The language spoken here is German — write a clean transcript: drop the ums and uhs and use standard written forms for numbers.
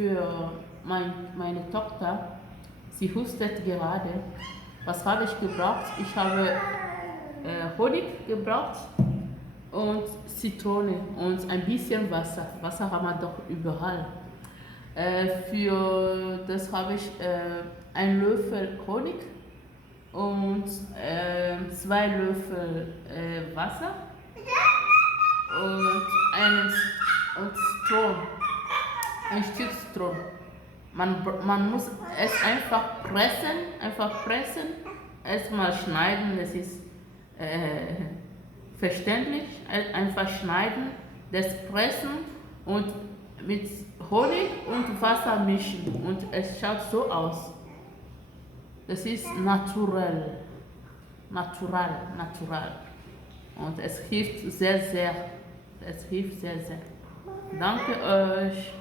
für meine Tochter. Sie hustet gerade. Was habe ich gebraucht? Ich habe Honig gebraucht und Zitrone und ein bisschen Wasser. Wasser haben wir doch überall. Für das habe ich einen Löffel Honig und 2 Löffel Wasser und Stroh, ein Stück Stroh. Man muss es einfach pressen, erstmal schneiden, das ist verständlich, einfach schneiden, das pressen und mit Honig und Wasser mischen und es schaut so aus. Das ist natural. Und es hilft sehr, sehr. Danke euch.